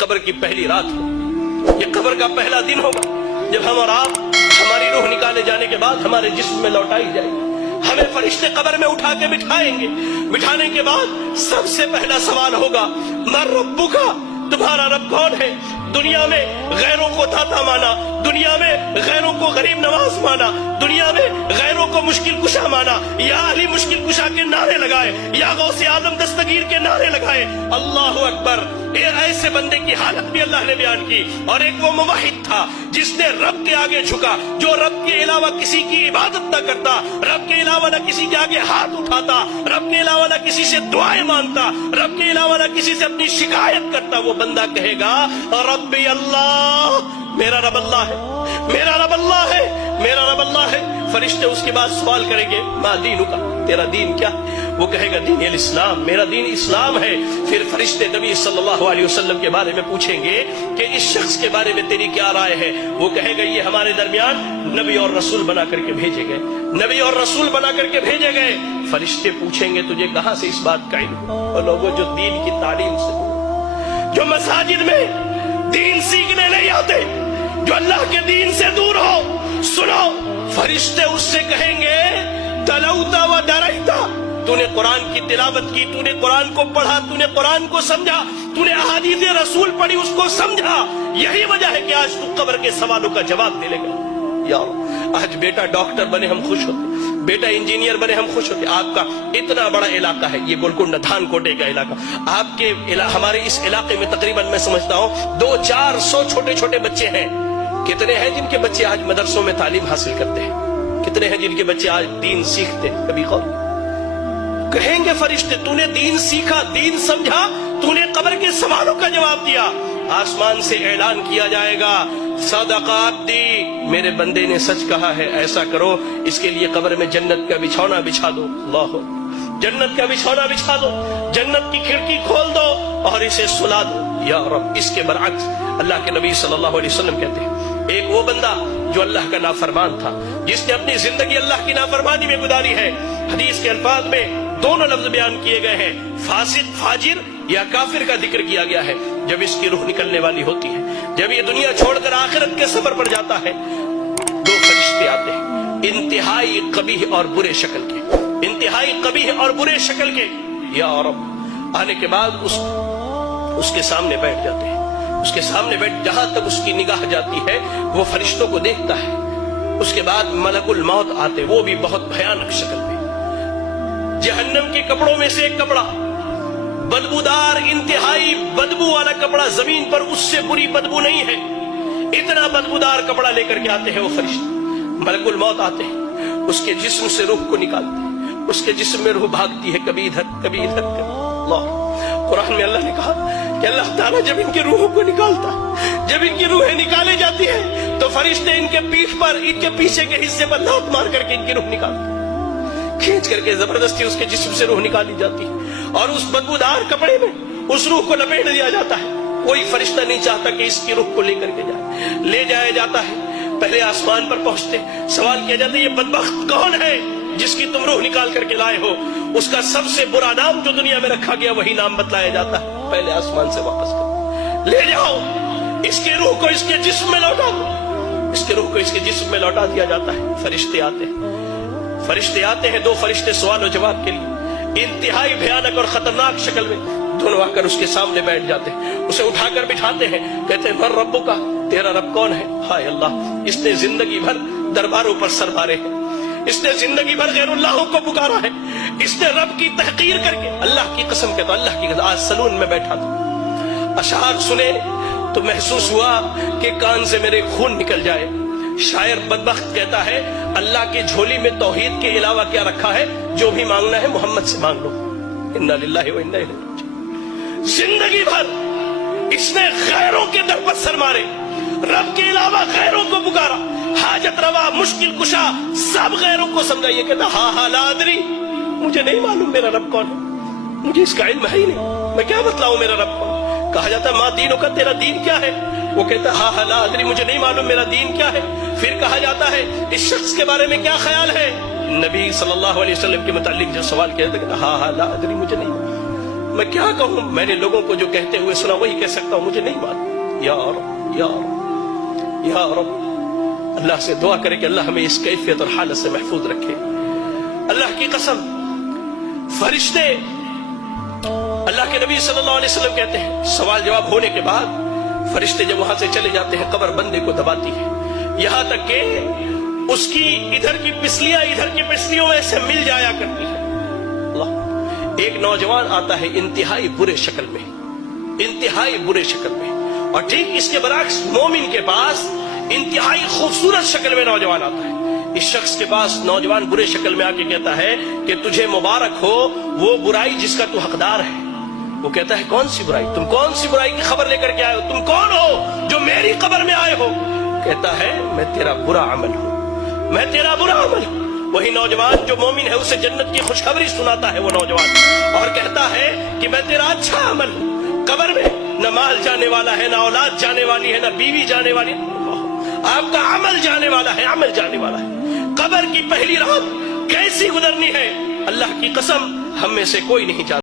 قبر کی پہلی رات ہو، یہ قبر کا پہلا دن ہوگا جب ہم اور آپ ہماری روح نکالے جانے کے بعد ہمارے جسم میں لوٹائی جائے گی۔ ہمیں فرشتے قبر میں اٹھا کے بٹھائیں گے، بٹھانے کے بعد سب سے پہلا سوال ہوگا من ربک، تمہارا رب کون ہے؟ دنیا میں غیروں کو داتا مانا، دنیا میں غیروں کو غریب نواز مانا، دنیا میں غیروں کو مشکل کشا مانا، یا علی مشکل کشا کے نعرے لگائے، یا غوث اعظم دستگیر کے نعرے لگائے۔ اللہ اکبر! ایسے بندے کی حالت بھی اللہ نے بیان کی۔ اور ایک وہ موحد تھا جس نے رب کے آگے جھکا، جو رب کے علاوہ کسی کی عبادت نہ کرتا، رب کے علاوہ نہ کسی کے آگے ہاتھ اٹھاتا، رب کے علاوہ نہ کسی سے دعائیں مانگتا، رب کے علاوہ نہ کسی سے اپنی شکایت کرتا۔ وہ بندہ کہے گا ربی اللہ، میرا رب اللہ ہے، میرا رب اللہ ہے، میرا رب اللہ ہے۔ فرشتے اس کے بعد سوال کریں گے ما دینک، تیرا دین کیا؟ وہ کہے گا دین الاسلام، میرا دین اسلام ہے۔ پھر فرشتے نبی صلی اللہ علیہ وسلم کے بارے میں پوچھیں گے کہ اس شخص کے بارے میں تیری کیا رائے ہے؟ وہ کہے گا یہ ہمارے درمیان نبی اور رسول بنا کر کے بھیجے گئے، نبی اور رسول بنا کر کے بھیجے گئے۔ فرشتے پوچھیں گے تجھے کہاں سے اس بات کا علم؟ اور لوگوں جو دین کی تعلیم سے، جو مساجد میں دین سیکھنے نہیں آتے، جو اللہ کے دین سے دور ہو، سنو، فرشتے اس سے کہیں گے تلوتا و ڈرائیتا، تو نے قرآن کی تلاوت کی، تو نے قرآن کو پڑھا، تو نے قرآن کو سمجھا، تو نے احادیث رسول پڑھی، اس کو سمجھا، یہی وجہ ہے کہ آج تو قبر کے سوالوں کا جواب دے لے گا۔ یار آج بیٹا ڈاکٹر بنے ہم خوش ہوتے، بیٹا انجینئر بنے ہم خوش ہوتے۔ آپ کا اتنا بڑا علاقہ ہے یہ گولکنڈہ دھان کوٹے کا علاقہ، آپ کے ہمارے اس علاقے میں تقریباً میں سمجھتا ہوں 200-400 چھوٹے چھوٹے بچے ہیں۔ کتنے ہیں جن کے بچے آج مدرسوں میں تعلیم حاصل کرتے ہیں؟ کتنے ہیں جن کے بچے آج دین سیکھتے ہیں؟ کبھی غور کہیں گے فرشتے تو نے دین سیکھا، دین سمجھا، تو نے قبر کے سوالوں کا جواب دیا۔ آسمان سے اعلان کیا جائے گا صدق عبدی، میرے بندے نے سچ کہا ہے، ایسا کرو اس کے لیے قبر میں جنت کا بچھونا بچھا دو۔ اللہ، جنت کا بچھونا بچھا دو، جنت کی کھڑکی کھول دو اور اسے سلا دو۔ یا رب! اس کے برعکس اللہ کے نبی صلی اللہ علیہ وسلم کہتے ہیں ایک وہ بندہ جو اللہ کا نافرمان تھا، جس نے اپنی زندگی اللہ کی نافرمانی میں گزاری ہے۔ حدیث کے الفاظ میں دونوں لفظ بیان کیے گئے ہیں، فاسق، فاجر یا کافر کا ذکر کیا گیا ہے۔ جب اس کی روح نکلنے والی ہوتی ہے، جب یہ دنیا چھوڑ کر آخرت کے سفر پر جاتا ہے، دو فرشتے آتے ہیں انتہائی قبیح اور برے شکل کے، انتہائی قبیح اور برے شکل کے۔ یا رب! آنے کے بعد اس کے سامنے بیٹھ جاتے ہیں، اس کے سامنے بیٹھ، جہاں تک اس کی نگاہ جاتی ہے وہ فرشتوں کو دیکھتا ہے۔ اس کے بعد ملک الموت آتے، وہ بھی بہت بھیانک شکل میں، جہنم کے کپڑوں میں سے ایک کپڑا، بدبودار، انتہائی بدبو والا کپڑا، زمین پر اس سے بری بدبو نہیں ہے، اتنا بدبودار کپڑا لے کر کے آتے ہیں وہ فرشتے۔ ملک الموت آتے ہیں، اس کے جسم سے روح کو نکالتے ہیں، اس کے جسم میں روح بھاگتی ہے، کبھی ادھر کبھی ادھر۔ اللہ، قرآن میں اللہ نے کہا کہ اللہ تعالیٰ جب ان کی روحوں کو نکالتا ہے، جب ان کی روحیں نکالی جاتی ہے تو فرشتے ان کے پیٹھ پر، ان کے پیچھے کے حصے پر لات مار کر کے ان کی روح نکالتے ہیں، کھینچ کر کے زبردستی اس کے جسم سے روح نکالی جاتی ہے اور اس بدبودار کپڑے میں اس روح کو لپیٹ دیا جاتا ہے۔ کوئی فرشتہ نہیں چاہتا کہ اس کی روح کو لے کر کے جائے، لے جایا جاتا ہے۔ پہلے آسمان پر پہنچتے سوال کیا جاتا ہے یہ بدبخت کون ہے جس کی تم روح نکال کر کے لائے ہو؟ اس کا سب سے برا نام جو دنیا میں رکھا گیا وہی نام بتلایا جاتا ہے، پہلے آسمان سے واپس کرو، لے جاؤ اس کے روح کو، اس کے جسم میں لوٹا دو۔ اس کے روح کو اس کے جسم میں لوٹا دیا جاتا ہے۔ فرشتے آتے ہیں، فرشتے آتے ہیں، دو فرشتے سوال و جواب کے لیے انتہائی بھیانک اور خطرناک شکل میں دونوں آ کر اس کے سامنے بیٹھ جاتے ہیں، اسے اٹھا کر بٹھاتے ہیں، کہتے ہیں من ربک کا، تیرا رب کون ہے؟ ہائے اللہ! اس نے زندگی بھر درباروں پر سر مارے ہیں، اس نے زندگی بھر غیر اللہوں کو پکارا ہے، اس نے رب کی تحقیر کر کے، اللہ کی قسم کہتا ہوں، اللہ کی قسم، آج سلون میں بیٹھا تھا، اشعار سنے تو محسوس ہوا کہ کان سے میرے خون نکل جائے۔ شاعر بدبخت کہتا ہے اللہ کی جھولی میں توحید کے علاوہ کیا رکھا ہے؟ جو بھی مانگنا ہے محمد سے مانگ لو۔ انا للہ و انا الیہ راجعون۔ زندگی بھر اس نے غیروں کے در پر سر مارے، رب کے علاوہ غیروں کو پکارا، حاجت روا، مشکل کشا، سب غیروں کو سمجھا۔ یہ کہتا ہاں لا ادری، مجھے نہیں معلوم میرا رب کون ہے، مجھے اس کا علم ہے ہی نہیں، میں کیا بتلاؤں میرا رب کون۔ کہا جاتا ما دینوں کا، تیرا دین کیا ہے؟ وہ کہتا ہاں لا ادری، مجھے نہیں معلوم میرا دین کیا ہے۔ پھر کہا جاتا ہے اس شخص کے بارے میں کیا خیال ہے؟ نبی صلی اللہ علیہ وسلم کے متعلق جو سوال کیا جاتا ہے، ہاں لا ادری، مجھے نہیں معلوم۔ میں کیا کہوں؟ میں نے لوگوں کو جو کہتے ہوئے سنا وہی کہہ سکتا ہوں، مجھے نہیں معلوم۔ یا رب یا رب یا رب، اللہ سے دعا کرے کہ اللہ ہمیں اس کیفیت اور حالت سے محفوظ رکھے۔ اللہ کی قسم، فرشتے، اللہ کے نبی صلی اللہ علیہ وسلم کہتے ہیں سوال جواب ہونے کے بعد فرشتے جب وہاں سے چلے جاتے ہیں قبر بندے کو دباتی ہے، یہاں تک کہ اس کی ادھر کی پسلیاں ادھر کی پسلیوں میں سے مل جایا کرتی ہے۔ اللہ، ایک نوجوان آتا ہے انتہائی برے شکل میں، انتہائی برے شکل میں، اور ٹھیک اس کے برعکس مومن کے پاس انتہائی خوبصورت شکل میں نوجوان آتا ہے۔ اس شخص کے پاس نوجوان برے شکل میں آ کے کہتا ہے کہ تجھے مبارک ہو وہ برائی جس کا تو حقدار ہے۔ وہ کہتا ہے کون سی برائی؟ تم کون سی برائی کی خبر لے کر کے آئے ہو؟ تم کون ہو جو میری قبر میں آئے ہو؟ کہتا ہے میں تیرا برا عمل ہوں، میں تیرا برا عمل ہوں۔ وہی نوجوان جو مومن ہے اسے جنت کی خوشخبری سناتا ہے وہ نوجوان، اور کہتا ہے کہ میں تیرا اچھا عمل ہوں۔ قبر میں نہ مال جانے والا ہے، نہ اولاد جانے والی ہے، نہ بیوی جانے والی ہے، آپ کا عمل جانے والا ہے، عمل جانے والا ہے۔ قبر کی پہلی رات کیسی گزرنی ہے اللہ کی قسم ہم میں سے کوئی نہیں جانتا۔